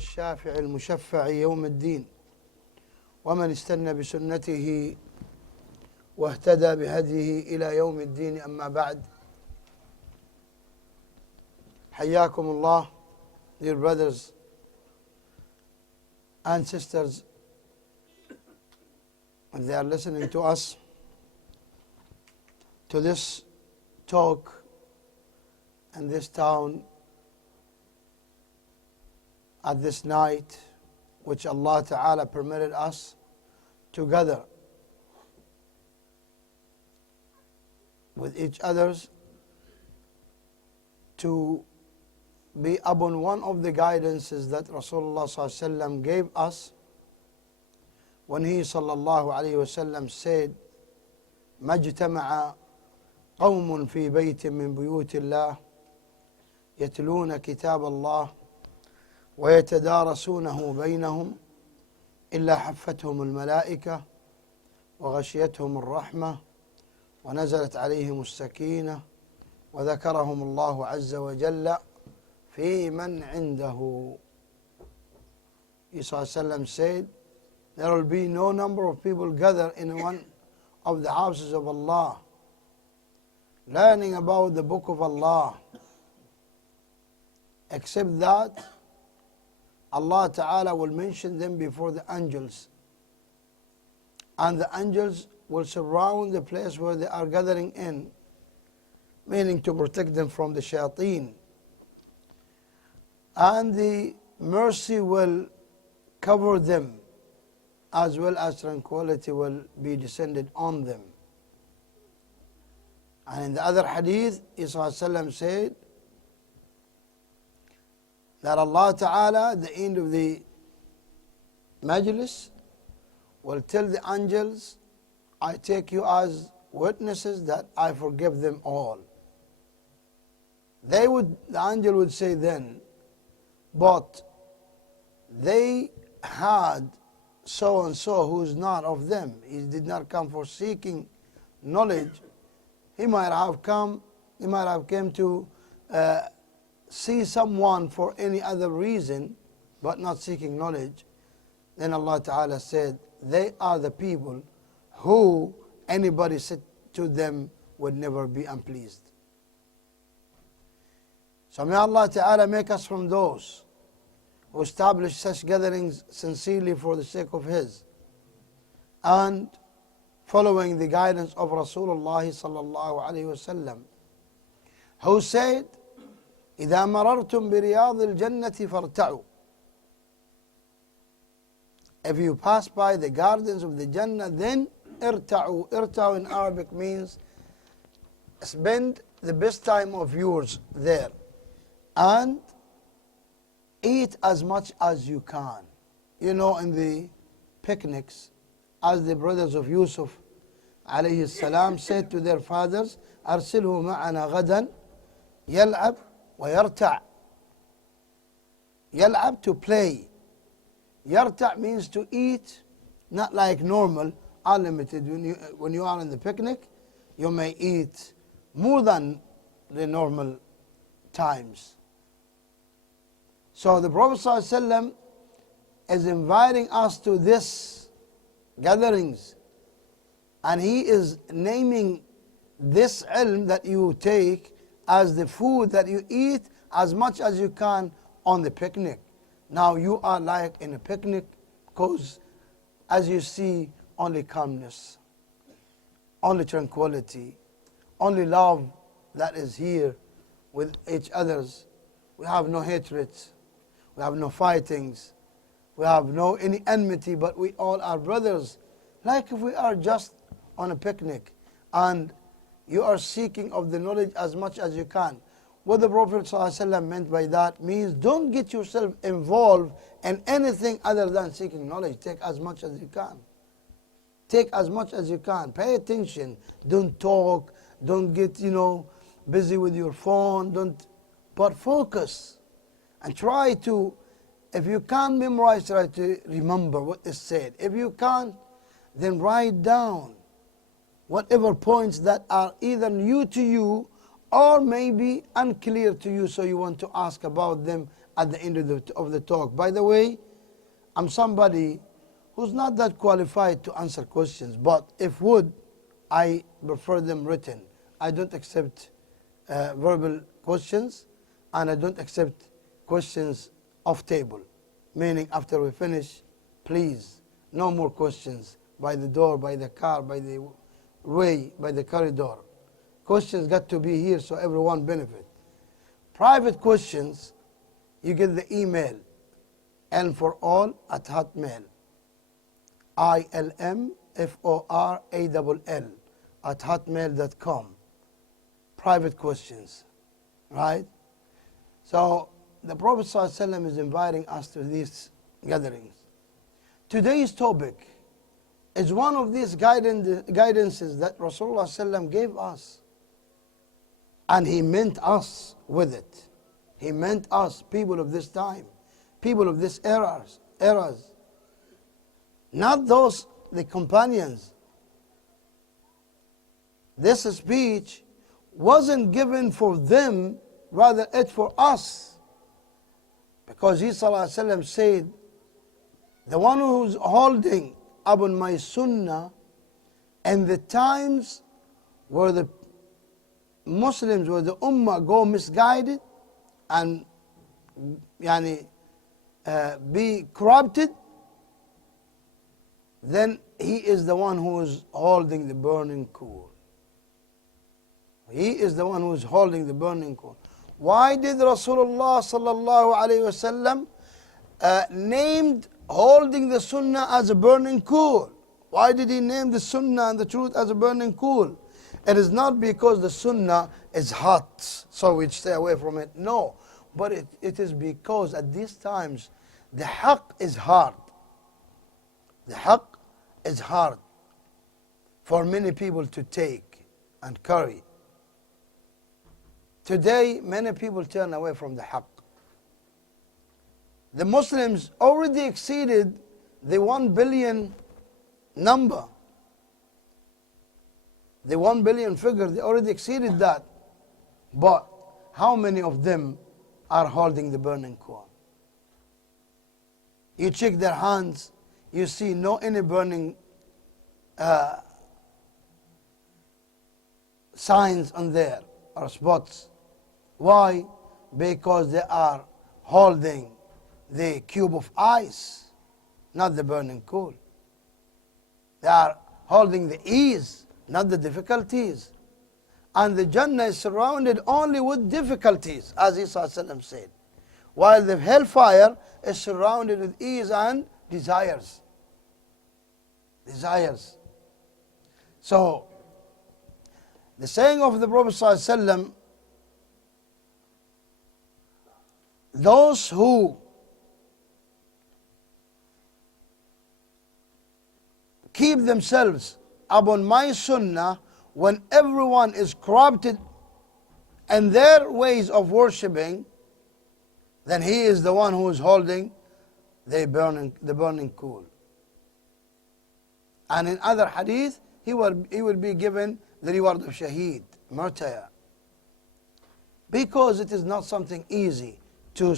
والشافع المشفع يوم الدين ومن استنى بسنته واهتدى بهديه إلى يوم الدين. أما بعد, حياكم الله, dear brothers and sisters, and they are listening to us, to this talk in this town at this night which Allah Ta'ala permitted us to gather with each others to be upon one of the guidances that Rasulullah Sallallahu Alaihi Wasallam gave us when he Sallallahu Alaihi Wasallam said, ما اجتمع قوم في بيت من بيوت الله يتلون كتاب الله ويتدارسونه بينهم إلا حفتهم الملائكة وغشيتهم الرحمة ونزلت عليهم السكينة وذكرهم الله عز وجل في من عنده. Isa sallam said, there will be no number of people gathered in one of the houses of Allah, learning about the book of Allah, except that Allah Ta'ala will mention them before the angels, and the angels will surround the place where they are gathering in, meaning to protect them from the shayateen, and the mercy will cover them, as well as tranquility will be descended on them. And in the other hadith, Isa said that Allah Ta'ala at the end of the majlis will tell the angels, I take you as witnesses that I forgive them all. The angel would say then, but they had so and so who is not of them. He did not come for seeking knowledge. He might have come to see someone for any other reason, but not seeking knowledge. Then Allah Ta'ala said, they are the people who anybody said to them would never be unpleased. So may Allah Ta'ala make us from those who establish such gatherings sincerely for the sake of His and following the guidance of Rasulullah Sallallahu Alaihi Wasallam, who said, إذا مررتم برياض الجنة فارتعوا. If you pass by the gardens of the Jannah, then irta'u. Irta'u in Arabic means spend the best time of yours there and eat as much as you can. You know, in the picnics, as the brothers of Yusuf alayhi salam said to their fathers, أرسله معنا غدا يلعب ويرتع. يلعب, to play. Yarta means to eat, not like normal, unlimited. When you are in the picnic, you may eat more than the normal times. So the Prophet ﷺ is inviting us to this gatherings, and he is naming this ilm that you take as the food that you eat as much as you can on the picnic. Now you are like in a picnic because as you see, only calmness, only tranquility, only love that is here with each others. We have no hatreds, we have no fightings, we have no any enmity, but we all are brothers. Like if we are just on a picnic and you are seeking of the knowledge as much as you can. What the Prophet ﷺ meant by that means don't get yourself involved in anything other than seeking knowledge. Take as much as you can. Take as much as you can. Pay attention. Don't talk. Don't get, busy with your phone. But focus. And try to, if you can't memorize, try to remember what is said. If you can't, then write down whatever points that are either new to you or maybe unclear to you, so you want to ask about them at the end of the talk. By the way, I'm somebody who's not that qualified to answer questions, but if would, I prefer them written. I don't accept verbal questions, and I don't accept questions off table. Meaning after we finish, please, no more questions by the door, by the car, by the way, by the corridor. Questions got to be here so everyone benefit. Private questions, you get the email, ilmforall@hotmail, ilmforall@hotmail.com. Private questions, right? So the Prophet ﷺ is inviting us to these gatherings. Today's topic is one of these guidances that Rasulullah ﷺ gave us. And he meant us with it. He meant us, people of this time, people of this eras. Not those, the companions. This speech wasn't given for them, rather it's for us. Because he ﷺ said, the one who's holding upon my sunnah in the times where the Muslims, where the ummah go misguided and be corrupted, then he is the one who is holding the burning coal. He is the one who is holding the burning coal. Why did Rasulullah sallallahu alayhi wasallam named holding the sunnah as a burning coal? Why did he name the sunnah and the truth as a burning coal? It is not because the sunnah is hot, so we stay away from it. No, but it is because at these times the haqq is hard. The haqq is hard for many people to take and carry. Today, many people turn away from the haqq. The Muslims already exceeded the 1 billion number. The 1 billion figure, they already exceeded that. But how many of them are holding the burning coal? You check their hands, you see no any burning signs on there or spots. Why? Because they are holding the cube of ice, not the burning coal. They are holding the ease, not the difficulties. And the Jannah is surrounded only with difficulties, as Isa said. While the hellfire is surrounded with ease and desires. Desires. So, the saying of the Prophet ﷺ, those who keep themselves upon my sunnah when everyone is corrupted in their ways of worshipping, then he is the one who is holding the burning coal. And in other hadith, he will be given the reward of shaheed, martyr. Because it is not something easy to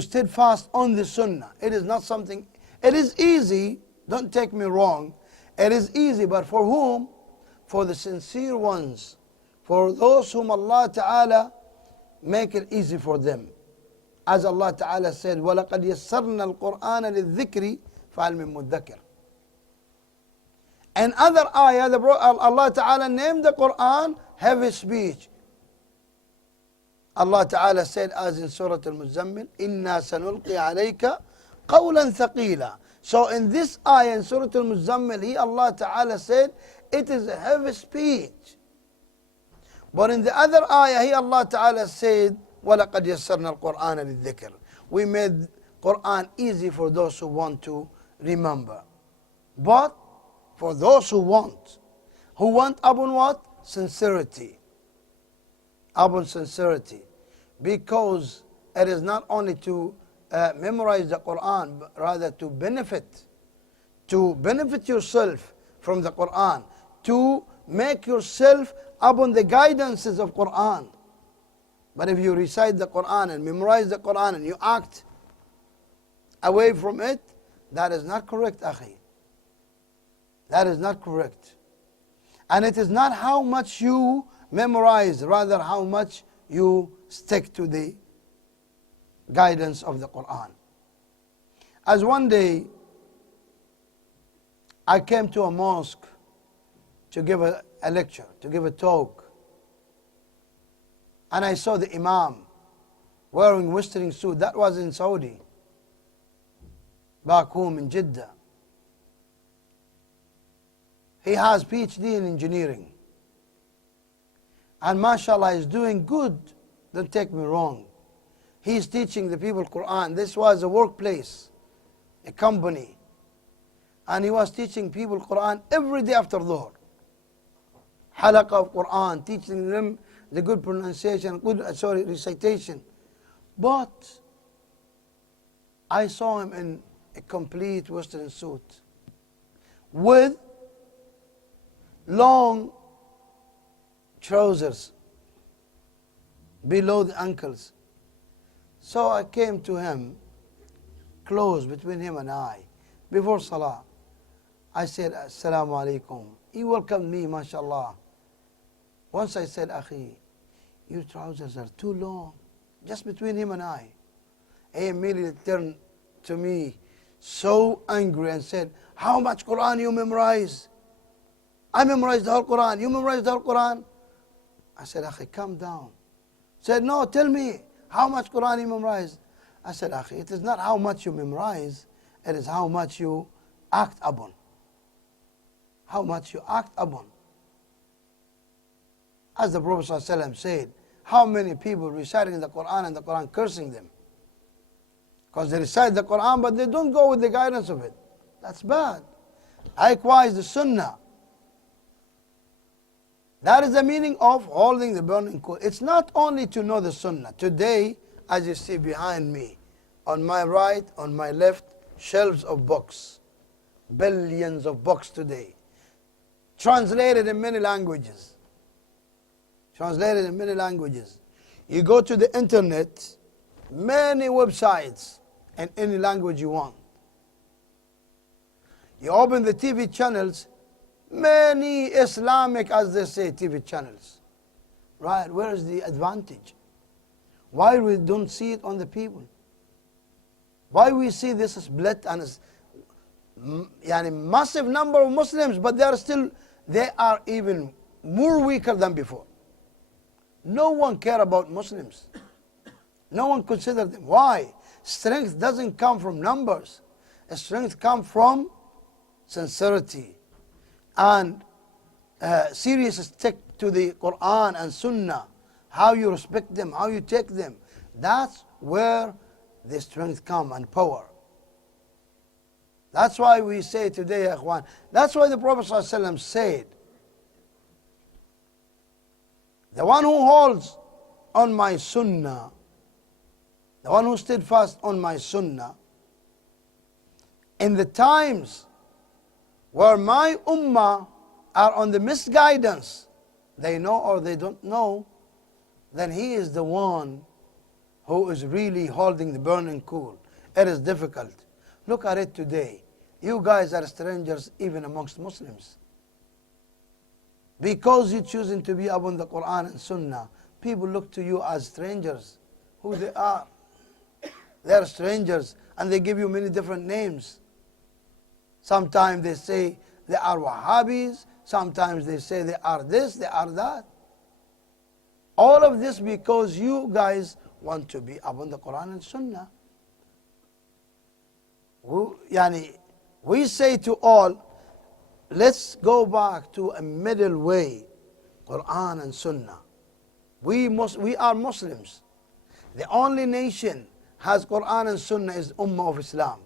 steadfast on the sunnah. It is not something, it is easy, don't take me wrong, it is easy, but for whom? For the sincere ones, for those whom Allah Ta'ala make it easy for them. As Allah Ta'ala said, وَلَقَدْ يَسَّرْنَا الْقُرْآنَ لِلذِّكْرِ فَهَلْ مِن مُدَّكِرٍ. In other ayah, Allah Ta'ala named the Quran heavy speech. Allah Ta'ala said, as in Surah Al-Muzammil, إِنَّا سَنُلْقِي عَلَيْكَ قَوْلًا ثَقِيلًا. So in this ayah, in Surah Al-Muzammil, Allah Ta'ala said, it is a heavy speech. But in the other ayah, Allah Ta'ala said, وَلَقَدْ يَسَّرْنَا الْقُرْآنَ لِلذِّكْرِ. We made Quran easy for those who want to remember. But for those who want upon what? Sincerity. Upon sincerity. Because it is not only to memorize the Quran, but rather to benefit yourself from the Quran, to make yourself upon the guidances of Quran. But if you recite the Quran and memorize the Quran and you act away from it, that is not correct, akhi. That is not correct. And it is not how much you memorize, rather how much you stick to the guidance of the Quran. As one day, I came to a mosque to give a lecture, to give a talk. And I saw the Imam wearing Western suit. That was in Saudi, back home in Jeddah. He has PhD in engineering. And mashallah, he's doing good. Don't take me wrong. He's teaching the people Quran. This was a workplace, a company. And he was teaching people Quran every day after Dhuhr. Halaqah of Quran, teaching them the good pronunciation, recitation. But I saw him in a complete Western suit with long trousers below the ankles. So I came to him, close between him and I, before Salah. I said, Assalamu alaikum. He welcomed me, mashallah. Once I said, Akhi, your trousers are too long, just between him and I. He immediately turned to me, so angry, and said, how much Quran you memorize? I memorized the whole Quran. You memorized the whole Quran? I said, Akhi, calm down. He said, no, tell me, how much Quran you memorized? I said, Akhi, it is not how much you memorize, it is how much you act upon. How much you act upon. As the Prophet ﷺ said, how many people reciting the Quran and the Quran cursing them? Because they recite the Quran, but they don't go with the guidance of it. That's bad. Likewise, the Sunnah. That is the meaning of holding the burning coal. It's not only to know the Sunnah. Today, as you see behind me, on my right, on my left, shelves of books. Billions of books today. Translated in many languages. Translated in many languages. You go to the internet, many websites in any language you want. You open the TV channels, many Islamic, as they say, TV channels. Right, where is the advantage? Why we don't see it on the people? Why we see this split and a massive number of Muslims, but they are even more weaker than before. No one care about Muslims. No one consider them. Why? Strength doesn't come from numbers. Strength comes from sincerity and serious stick to the Quran and Sunnah. How you respect them, how you take them. That's where the strength comes and power. That's why we say today, Ikhwan, that's why the Prophet ﷺ said, the one who holds on my Sunnah, the one who stood fast on my Sunnah, in the times where my Ummah are on the misguidance, they know or they don't know, then he is the one who is really holding the burning coal. It is difficult. Look at it today. You guys are strangers even amongst Muslims. Because you're choosing to be upon the Quran and Sunnah, people look to you as strangers. Who they are. They are strangers and they give you many different names. Sometimes they say they are Wahhabis. Sometimes they say they are this, they are that. All of this because you guys want to be upon the Quran and Sunnah. We say to all, let's go back to a middle way, Quran and Sunnah. We are Muslims. The only nation has Quran and Sunnah is Ummah of Islam.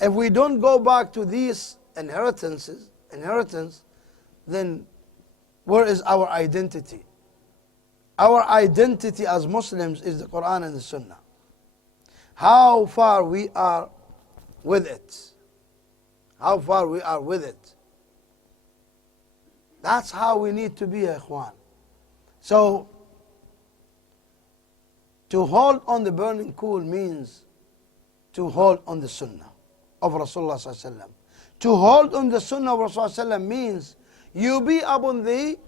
If we don't go back to these inheritance, then where is our identity? Our identity as Muslims is the Quran and the Sunnah. How far we are with it. How far we are with it. That's how we need to be, Ikhwan. So, To hold on the burning coal means to hold on the sunnah of Rasulullah sallallahu alaihi wasallam. To hold on the sunnah of Rasulullah sallallahu alaihi wasallam means you be upon the,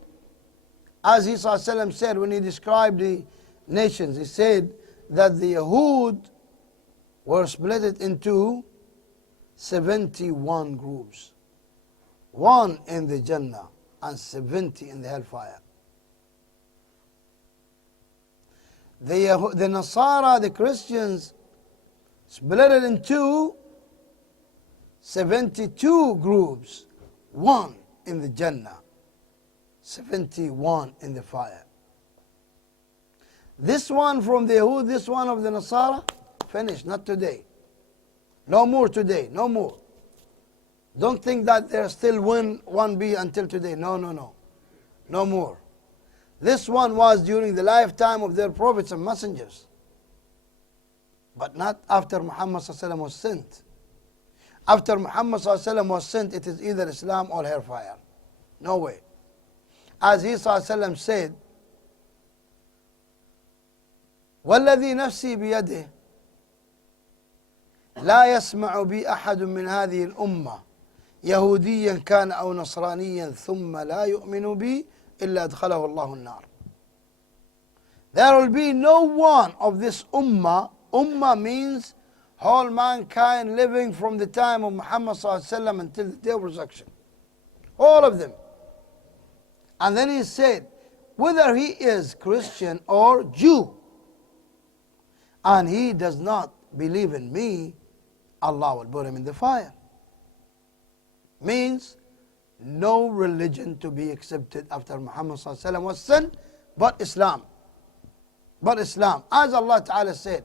as he sallallahu alaihi wasallam said when he described the nations, he said that the Yahud were split into 71 groups. One in the Jannah and 70 in the hellfire. The Nasara, the Christians, split it into 72 groups. One in the Jannah, 71 in the fire. This one from the Yahud, this one of the Nasara, finished, not today. No more today, no more. Don't think that there's still one be until today. No, no, no. No more. This one was during the lifetime of their prophets and messengers. But not after Muhammad was sent. After Muhammad was sent, it is either Islam or hellfire. No way. As he said, وَالَّذِي نَفْسِي بِيَدِهِ لا يسمع بي أحد من هذه الأمة يهوديا كان أو نصرانيا ثم لا يؤمن بي إلا أدخله الله النار. There will be no one of this ummah. Ummah means whole mankind living from the time of Muhammad ﷺ until the day of resurrection. All of them. And then he said, whether he is Christian or Jew, and he does not believe in me, Allah will put him in the fire. Means no religion to be accepted after Muhammad ﷺ was sent but Islam. But Islam. As Allah Ta'ala said,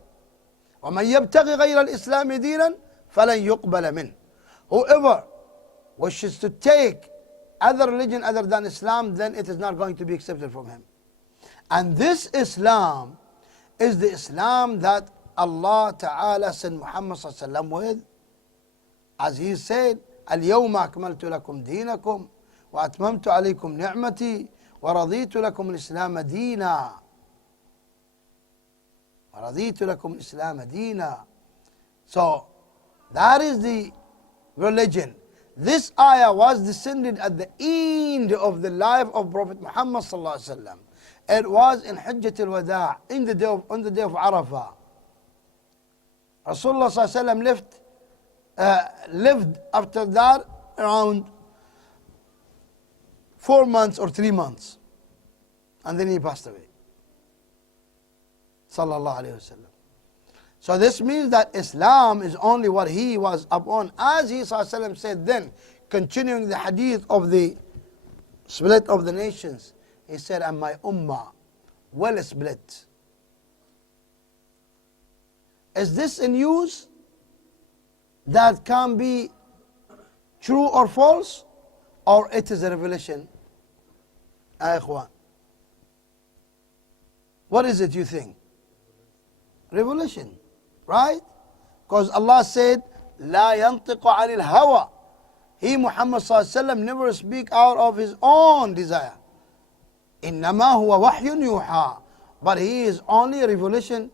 وَمَنْ يَبْتَغِ غَيْرَ الْإِسْلَامِ دِينًا فَلَنْ يُقْبَلَ مِنْهُ. Whoever wishes to take other religion other than Islam, then it is not going to be accepted from him. And this Islam is the Islam that Allah Ta'ala sent Muhammad ﷺ with. As he said, اليوم أكملت لكم دينكم وأتممت عليكم نعمتي ورضيت لكم الإسلام دينا. ورضيت لكم الإسلام دينا. So that is the religion. This ayah was descended at the end of the life of Prophet Muhammad sallallahu alaihi wasallam. It was in Hajjat al-Wada', on the day of Arafah. Rasulullah sallallahu alaihi wasallam lived after that around 4 months or 3 months, and then he passed away. Sallallahu alaihi wasallam. So this means that Islam is only what he was upon, as he sallallahu alaihi wasallam said then, continuing the hadith of the split of the nations. He said, and my ummah well split. Is this a news that can be true or false, or it is a revelation? Ikhwan, what is it you think? Revelation, right? Because Allah said, لا ينطق عن الهوى. He, Muhammad sallallahu alaihi wasallam, never speak out of his own desire. إنما هو وحي يوحى. But he is only a revelation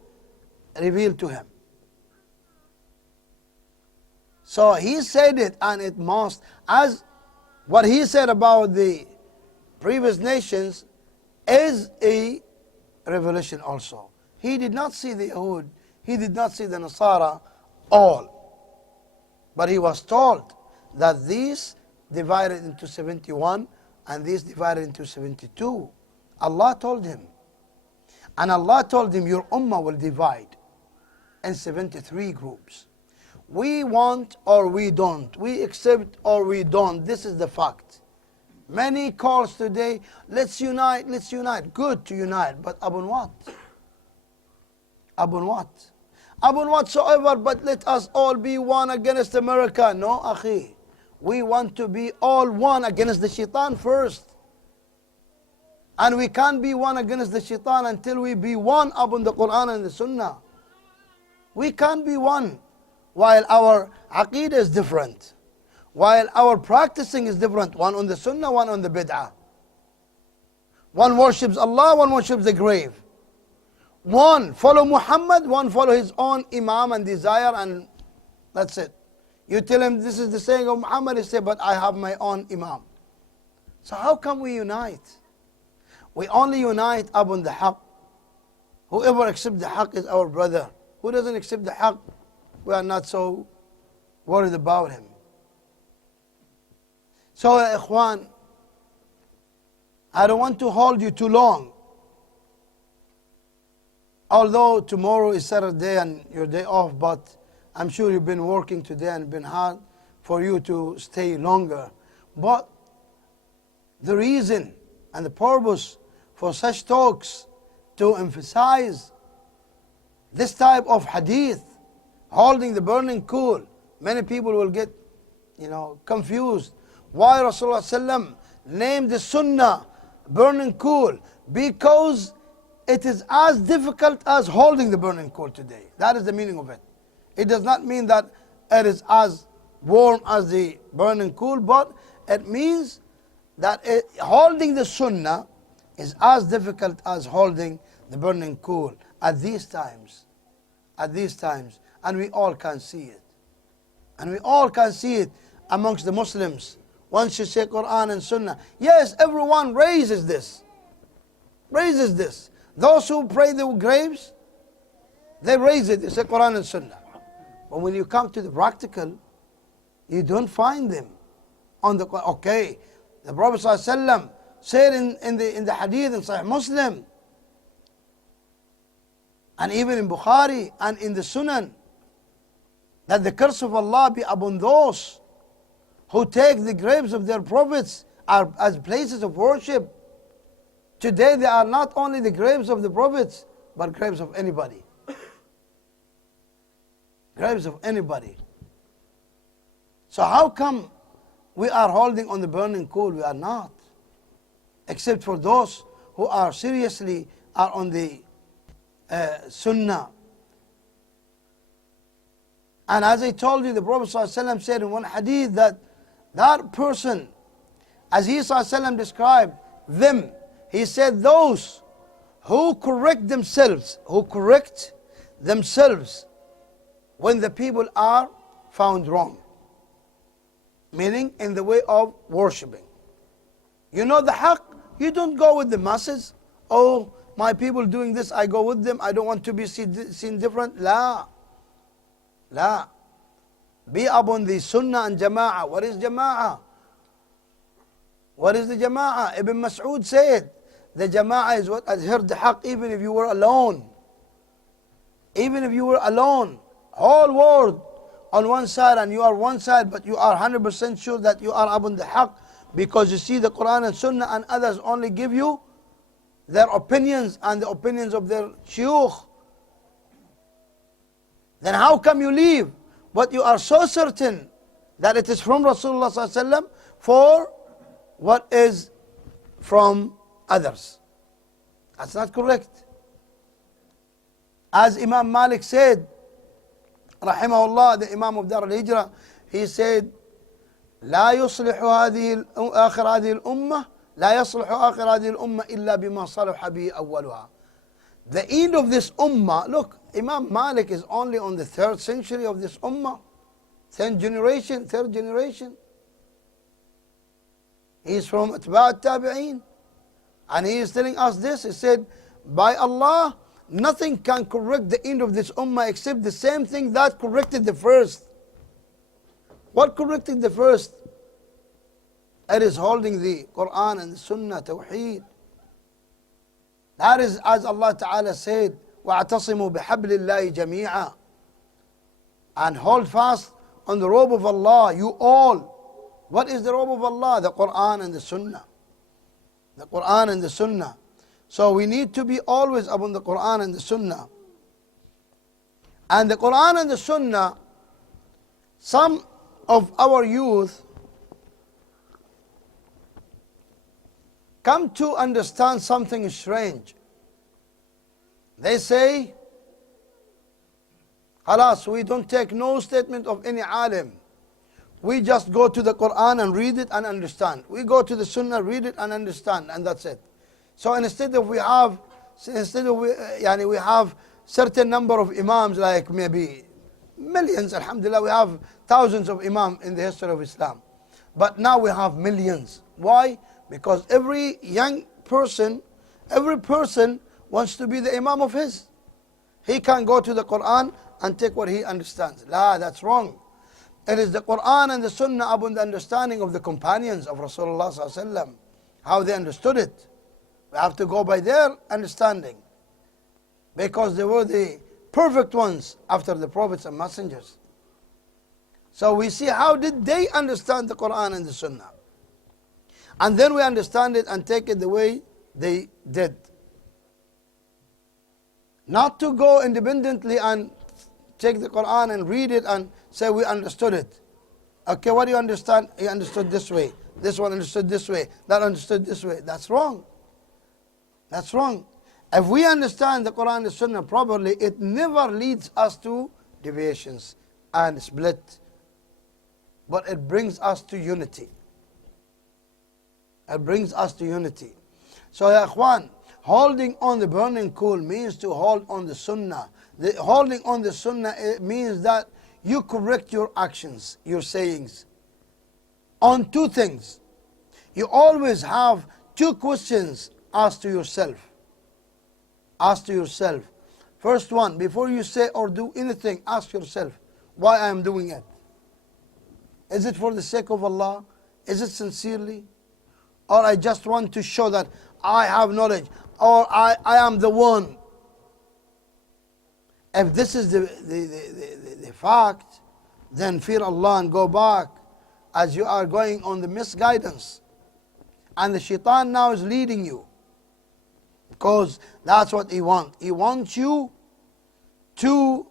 revealed to him. So he said it, and it must, as what he said about the previous nations is a revelation also. He did not see the Yahud, he did not see the Nasara all. But he was told that these divided into 71 and these divided into 72. Allah told him. And Allah told him, your ummah will divide in 73 groups. We want or we don't. We accept or we don't. This is the fact. Many calls today, let's unite, let's unite. Good to unite, but upon what? Upon what? Upon whatsoever, but let us all be one against America. No, akhi. We want to be all one against the shaitan first. And we can't be one against the shaitan until we be one upon the Quran and the Sunnah. We can't be one while our aqeedah is different, while our practicing is different, one on the Sunnah, one on the Bid'ah. One worships Allah, one worships the grave. One follow Muhammad, one follow his own imam and desire, and that's it. You tell him this is the saying of Muhammad, he say, but I have my own imam. So how come we unite? We only unite upon the haqq. Whoever accepts the haqq is our brother. Who doesn't accept the haqq, we are not so worried about him. So, ikhwan, I don't want to hold you too long. Although tomorrow is Saturday and your day off, but I'm sure you've been working today and been hard for you to stay longer. But the reason and the purpose for such talks to emphasize this type of hadith, holding the burning coal. Many people will get, confused. Why Rasulullah ﷺ named the sunnah burning coal? Because it is as difficult as holding the burning coal today. That is the meaning of it. It does not mean that it is as warm as the burning coal, but it means that holding the sunnah is as difficult as holding the burning coal at these times. At these times. And we all can see it. And we all can see it amongst the Muslims. Once you say Quran and Sunnah, yes, everyone raises this. Raises this. Those who pray the graves, they raise it, they say Quran and Sunnah. But when you come to the practical, you don't find them on the Quran. Okay, the Prophet ﷺ said in the hadith in Sahih Muslim, and even in Bukhari and in the Sunan, that the curse of Allah be upon those who take the graves of their prophets as places of worship. Today they are not only the graves of the prophets, but graves of anybody. Graves of anybody. So how come we are holding on the burning coal? We are not. Except for those who are seriously on the Sunnah. And as I told you, the Prophet ﷺ said in one hadith that person, as he ﷺ described them, he said those who correct themselves when the people are found wrong. Meaning in the way of worshipping. You know the haqq, you don't go with the masses. Oh, my people doing this, I go with them. I don't want to be seen different. La. Be upon the sunnah and jama'ah. What is jama'ah? What is the jama'ah? Ibn Mas'ud said, the jama'ah is what adhered the haqq even if you were alone. Even if you were alone. Whole world on one side and you are one side, but you are 100% sure that you are upon the haqq because you see the Quran and Sunnah, and others only give you their opinions and the opinions of their shaykh. Then how come you leave? But you are so certain that it is from Rasulullah ﷺ for what is from others. That's not correct. As Imam Malik said, rahimahullah, the Imam of Dar al-Hijrah, he said, لا يصلح آخر هذه الأمة لا يصلح آخر هذه الأمة إلا بما صلح به أولها. The end of this ummah, look, Imam Malik is only on the 3rd century of this ummah. 3rd generation. He is from Atba' al-Tabi'een. And he is telling us this. He said, by Allah, nothing can correct the end of this ummah except the same thing that corrected the first. What corrected the first? It is holding the Quran and the Sunnah, Tawheed. That is as Allah Ta'ala said, وَاعْتَصِمُوا بِحَبْلِ اللَّهِ جَمِيعًا. And hold fast on the robe of Allah, you all. What is the robe of Allah? The Quran and the Sunnah. The Quran and the Sunnah. So we need to be always upon the Quran and the Sunnah. And the Quran and the Sunnah, some of our youth come to understand something strange. They say, Halas, we don't take no statement of any alim. We just go to the Quran and read it and understand. We go to the Sunnah, read it and understand, and that's it. So instead of we have So instead of, we have certain number of imams, like maybe millions, alhamdulillah, we have thousands of imams in the history of Islam. But now we have millions. Why? Because every young person, every person wants to be the imam of his. He can go to the Quran and take what he understands. La, that's wrong. It is the Quran and the Sunnah upon the understanding of the companions of Rasulullah sallallahu alaihi wasallam, how they understood it. We have to go by their understanding, because they were the perfect ones after the prophets and messengers. So we see how did they understand the Quran and the Sunnah. And then we understand it and take it the way they did. Not to go independently and take the Quran and read it and say we understood it. Okay, what do you understand? He understood this way. This one understood this way. That understood this way. That's wrong. That's wrong. If we understand the Quran and the Sunnah properly, it never leads us to deviations and split. But it brings us to unity. It brings us to unity. So, ya ikhwan, holding on the burning coal means to hold on the Sunnah. Holding on the Sunnah, it means that you correct your actions, your sayings, on two things. You always have two questions asked to yourself. Ask to yourself. First one, before you say or do anything, ask yourself, why I am doing it? Is it for the sake of Allah? Is it sincerely? Or I just want to show that I have knowledge, or I am the one? If this is the fact, then fear Allah and go back, as you are going on the misguidance. And the shaitan now is leading you, because that's what he wants. He wants you to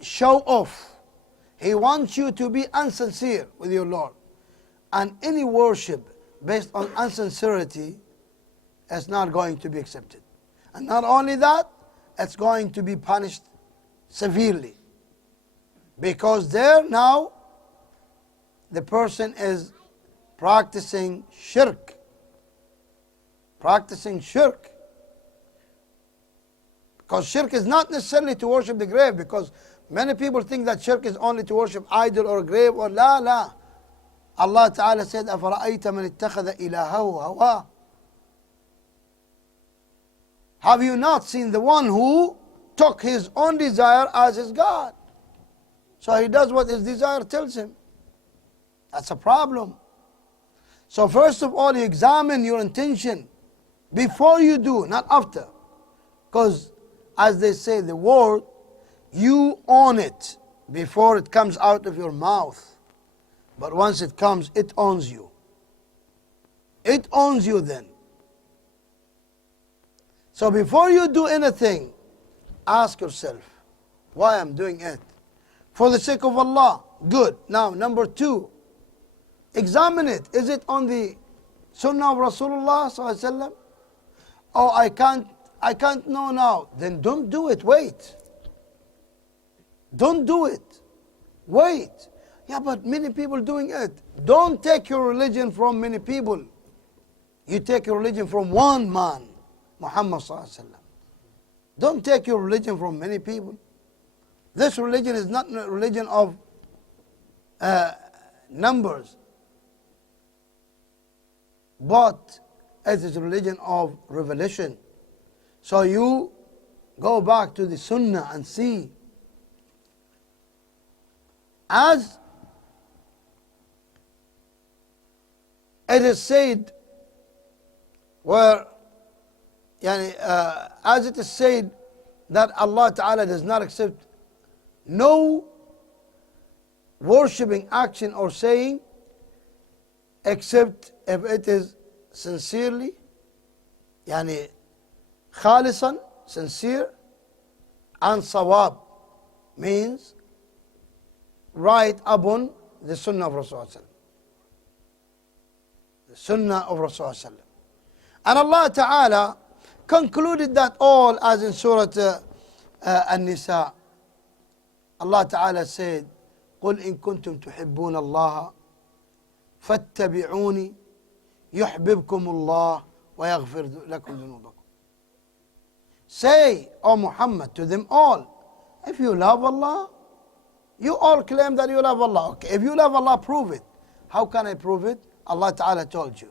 show off. He wants you to be insincere with your Lord. And any worship based on insincerity is not going to be accepted. And not only that, it's going to be punished severely. Because there now, the person is practicing shirk. Practicing shirk. Because shirk is not necessarily to worship the grave, because many people think that shirk is only to worship idol or grave or la. Allah Ta'ala said, أَفَرَأَيْتَ مَنِ اتَّخَذَ إِلَهَهُ هَوَاهُ. Have you not seen the one who took his own desire as his God? So he does what his desire tells him. That's a problem. So first of all, you examine your intention before you do, not after. Because as they say, the word, you own it before it comes out of your mouth. But once it comes, it owns you. It owns you then. So before you do anything, ask yourself, why I'm doing it? For the sake of Allah. Good. Now, number two, examine it. Is it on the Sunnah of Rasulullah sallallahu alaihi wasallam? Oh, I can't know now. Then don't do it. Wait. Don't do it. Wait. Yeah, but many people doing it. Don't take your religion from many people. You take your religion from one man, Muhammad sallallahu alaihi wasallam. Don't take your religion from many people. This religion is not a religion of numbers, but it is a religion of revelation. So you go back to the Sunnah and see. As it is said, as it is said that Allah Ta'ala does not accept no worshipping action or saying except if it is sincerely, khalisan, sincere, and sawab, means right upon the Sunnah of Rasulullah. The Sunnah of Rasulullah. And Allah Ta'ala concluded that all as in Surah An-Nisa. Allah Ta'ala said, قُلْ إِن كُنْتُمْ تُحِبُّونَ اللَّهَ فَاتَّبِعُونِ يُحْبِبْكُمُ اللَّهُ ويغفر لكم ذنوبكم. Say, O Muhammad, to them all, if you love Allah, you all claim that you love Allah. Okay, if you love Allah, prove it. How can I prove it? Allah Ta'ala told you.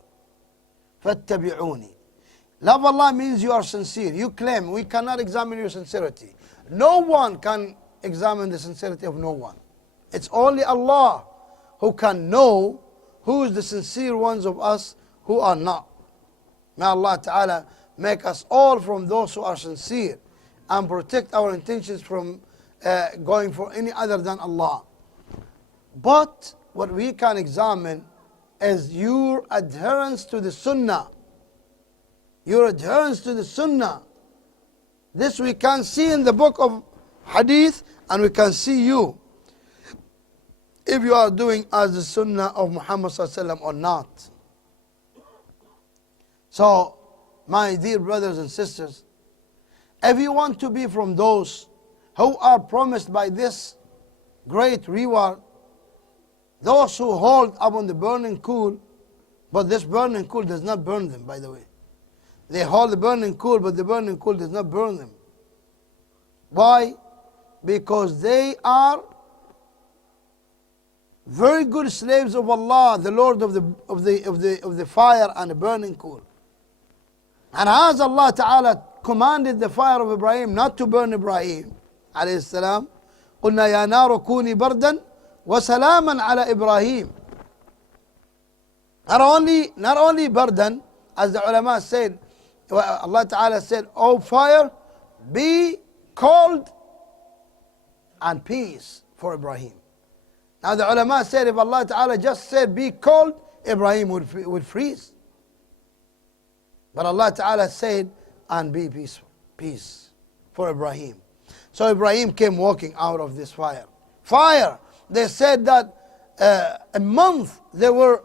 فَاتَّبِعُونِي. Love Allah means you are sincere. You claim, we cannot examine your sincerity. No one can examine the sincerity of no one. It's only Allah who can know who is the sincere ones of us, who are not. May Allah Ta'ala make us all from those who are sincere and protect our intentions from going for any other than Allah. But what we can examine is your adherence to the Sunnah. Your adherence to the Sunnah. This we can see in the book of Hadith, and we can see you, if you are doing as the Sunnah of Muhammad ﷺ or not. So, my dear brothers and sisters, if you want to be from those who are promised by this great reward, those who hold up on the burning coal, but this burning coal does not burn them, by the way. They hold the burning coal, but the burning coal does not burn them. Why? Because they are very good slaves of Allah, the Lord of the fire and the burning coal. And as Allah Ta'ala commanded the fire of Ibrahim not to burn Ibrahim alayhi salam, قُلْنَا يَا نَارُ كُونِي بَرْدًا وَسَلَامًا عَلَى إِبْرَاهِيمَ. Not only burden, as the ulama said, Allah Ta'ala said, O fire, be cold and peace for Ibrahim. Now the ulama said, if Allah Ta'ala just said be cold, Ibrahim would freeze. But Allah Ta'ala said, and be peace for Ibrahim. So Ibrahim came walking out of this fire. Fire! They said that a month they were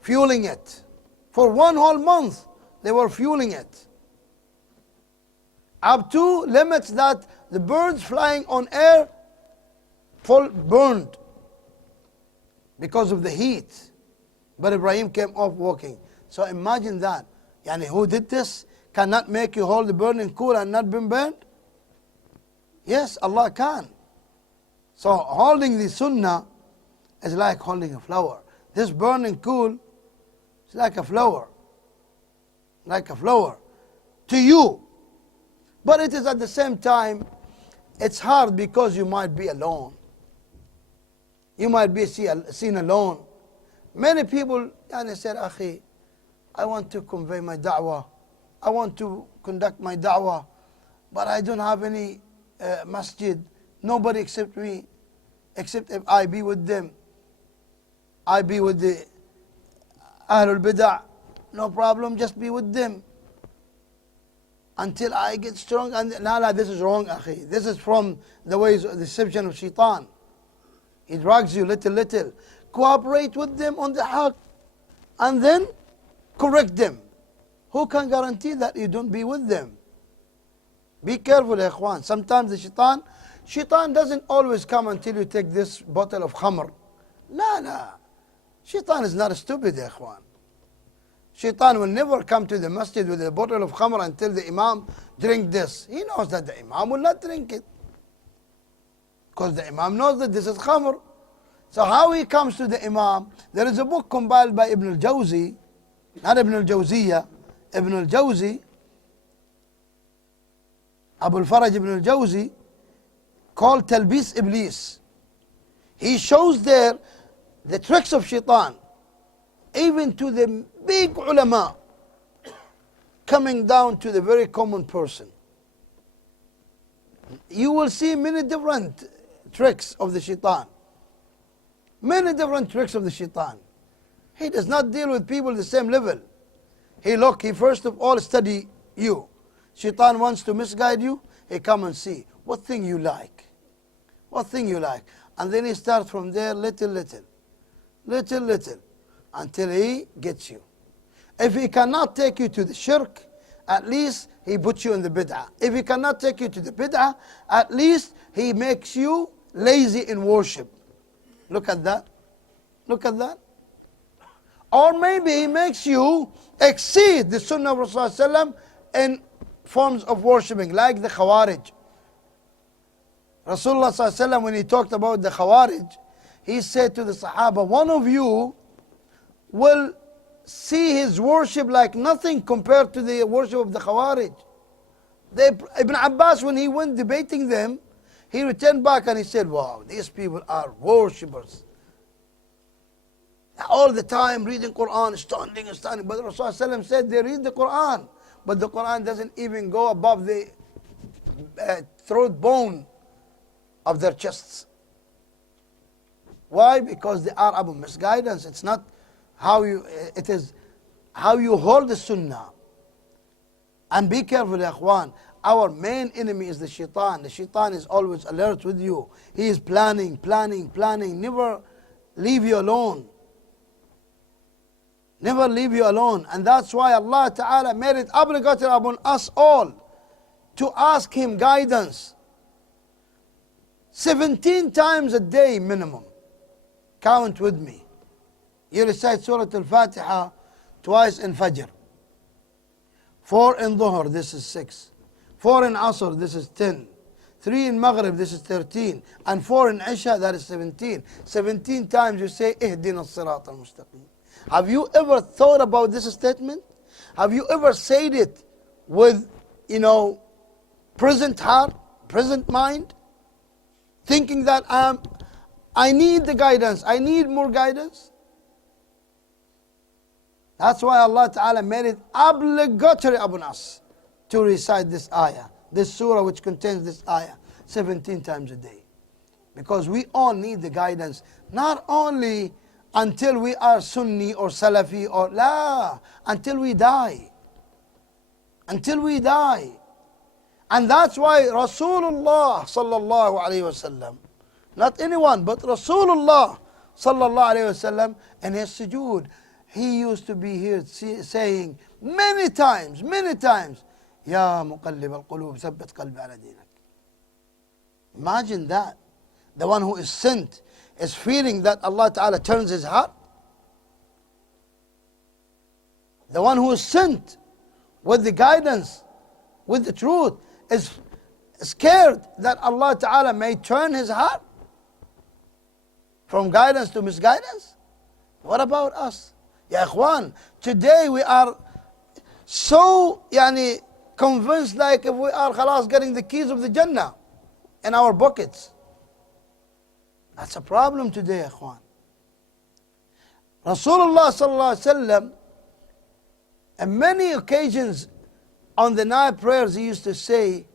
fueling it. For one whole month they were fueling it. Up to limits that the birds flying on air full burned because of the heat. But Ibrahim came off walking. So imagine that. Yani who did this cannot make you hold the burning coal and not be burned? Yes, Allah can. So holding the sunnah is like holding a flower. This burning coal is like a flower. Like a flower to you. But it is at the same time, it's hard because you might be alone. You might be seen alone. Many people said, Akhi, I want to convey my da'wah. I want to conduct my da'wah, but I don't have any masjid. Nobody except me, except if I be with them. I be with the Ahlul Bid'ah. No problem, just be with them. Until I get strong. And no, this is wrong, akhi. This is from the ways of the deception of shaitan. He drags you little. Cooperate with them on the haqq. And then correct them. Who can guarantee that you don't be with them? Be careful, ikhwan. Sometimes the shaitan doesn't always come until you take this bottle of khamr. No. Shaitan is not stupid, ikhwan. Shaitan will never come to the masjid with a bottle of khamr and tell the imam, drink this. He knows that the imam will not drink it. Because the imam knows that this is khamr. So how he comes to the imam? There is a book compiled by Ibn al-Jawzi, not Ibn al-Jawziyah, Ibn al-Jawzi, Abu al-Faraj Ibn al-Jawzi, called Talbis Iblis. He shows there the tricks of shaitan, even to the big ulama, coming down to the very common person. You will see many different tricks of the shaitan. Many different tricks of the shaitan. He does not deal with people the same level. He first of all study you. Shaitan wants to misguide you. He come and see what thing you like. What thing you like. And then he starts from there little, until he gets you. If he cannot take you to the shirk, at least he puts you in the bid'ah. If he cannot take you to the bid'ah, at least he makes you lazy in worship. Look at that. Look at that. Or maybe he makes you exceed the sunnah of Rasulullah in forms of worshipping, like the Khawarij. Rasulullah when he talked about the Khawarij, he said to the Sahaba, one of you will see his worship like nothing compared to the worship of the Khawarij. Ibn Abbas, when he went debating them, he returned back and he said, wow, these people are worshippers. All the time reading Quran, standing and standing. But Rasulullah said they read the Quran, but the Quran doesn't even go above the throat bone of their chests. Why? Because they are upon misguidance. It's not how you, it is how you hold the sunnah. And be careful, ya Ikhwan. Our main enemy is the shaitan. The shaitan is always alert with you. He is planning, never leave you alone. Never leave you alone. And that's why Allah Ta'ala made it obligatory upon us all to ask Him guidance. 17 times a day minimum. Count with me. You recite Surah Al-Fatiha twice in Fajr. 4 in Dhuhr, this is 6. 4 in Asr, this is 10. 3 in Maghrib, this is 13. And 4 in Isha, that is 17. 17 times you say, Ihdina as-sirat al-mustaqim. Have you ever thought about this statement? Have you ever said it with, present heart, present mind? Thinking that I need the guidance, I need more guidance? That's why Allah Ta'ala made it obligatory upon us to recite this ayah, this surah which contains this ayah, 17 times a day. Because we all need the guidance, not only until we are Sunni or Salafi or until we die. Until we die. And that's why Rasulullah sallallahu alayhi wasallam, not anyone but Rasulullah sallallahu alayhi wasallam, in his sujood, he used to be here saying many times, Ya muqallib al-qulub, thabbit qalbi ala dinak. Imagine that. The one who is sent is feeling that Allah Ta'ala turns his heart. The one who is sent with the guidance, with the truth, is scared that Allah Ta'ala may turn his heart from guidance to misguidance. What about us? Ya Ikhwan, today we are so convinced like if we are khalas getting the keys of the Jannah in our pockets. That's a problem today, ya Ikhwan. Rasulullah sallallahu alaihi wasallam, on many occasions on the night prayers, he used to say,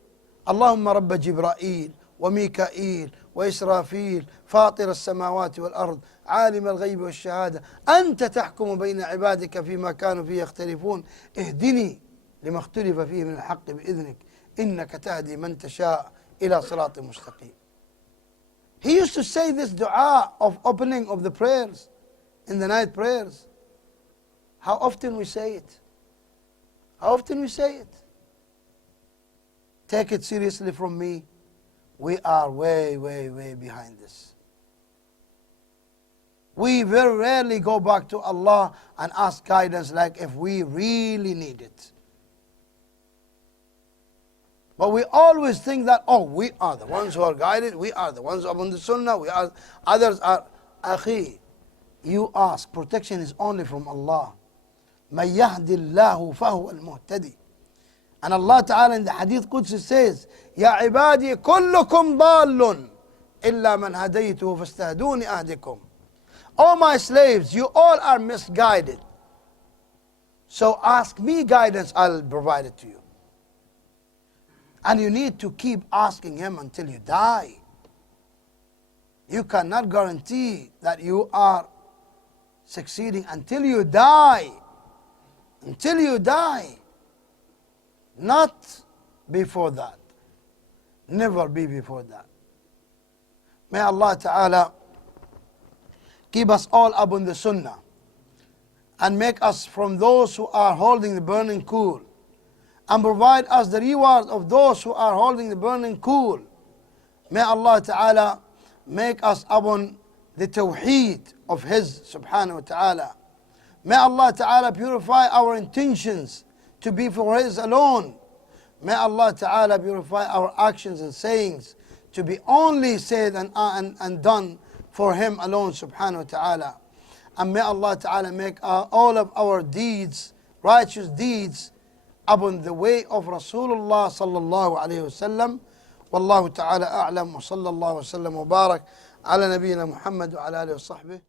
Allahumma rabba Jibra'il wa Mika'il wa Israfil fatir as-samawati wal-ard عالم الغيب والشهادة أنت تحكم بين عبادك فيما كانوا فيه يختلفون اهدني لما اختلف فيه من الحق بإذنك إنك تهدي من تشاء إلى صراط مستقيم. He used to say this dua of opening of the prayers, in the night prayers. How often we say it? How often we say it? Take it seriously from me. We are way behind this. We very rarely go back to Allah and ask guidance like if we really need it. But we always think that, we are the ones who are guided, we are the ones upon the sunnah, others are, akhi, you ask, protection is only from Allah. مَن يَهْدِ اللَّهُ فَهُوَ الْمُهْتَدِي. And Allah Ta'ala in the Hadith Qudsi says, يَا عِبَادِي كُلُّكُمْ ضَالٌ إِلَّا مَنْ هَدَيْتُهُ فَاسْتَهْدُونِ أَهْدِكُمْ. O my slaves, you all are misguided. So ask me guidance, I'll provide it to you. And you need to keep asking Him until you die. You cannot guarantee that you are succeeding until you die. Until you die. Not before that. Never be before that. May Allah Ta'ala keep us all upon the sunnah and make us from those who are holding the burning cool, and provide us the reward of those who are holding the burning cool. May Allah Ta'ala make us upon the tawheed of His subhanahu wa ta'ala. May Allah Ta'ala purify our intentions to be for His alone. May Allah Ta'ala purify our actions and sayings to be only said and done for Him alone subhanahu wa ta'ala. And may Allah Ta'ala make all of our deeds, righteous deeds, upon the way of Rasulullah sallallahu alayhi wa sallam. Wallahu ta'ala a'lam wa sallallahu wa sallam wa barak ala nabiyyina Muhammad wa ala alihi wa sahbihi.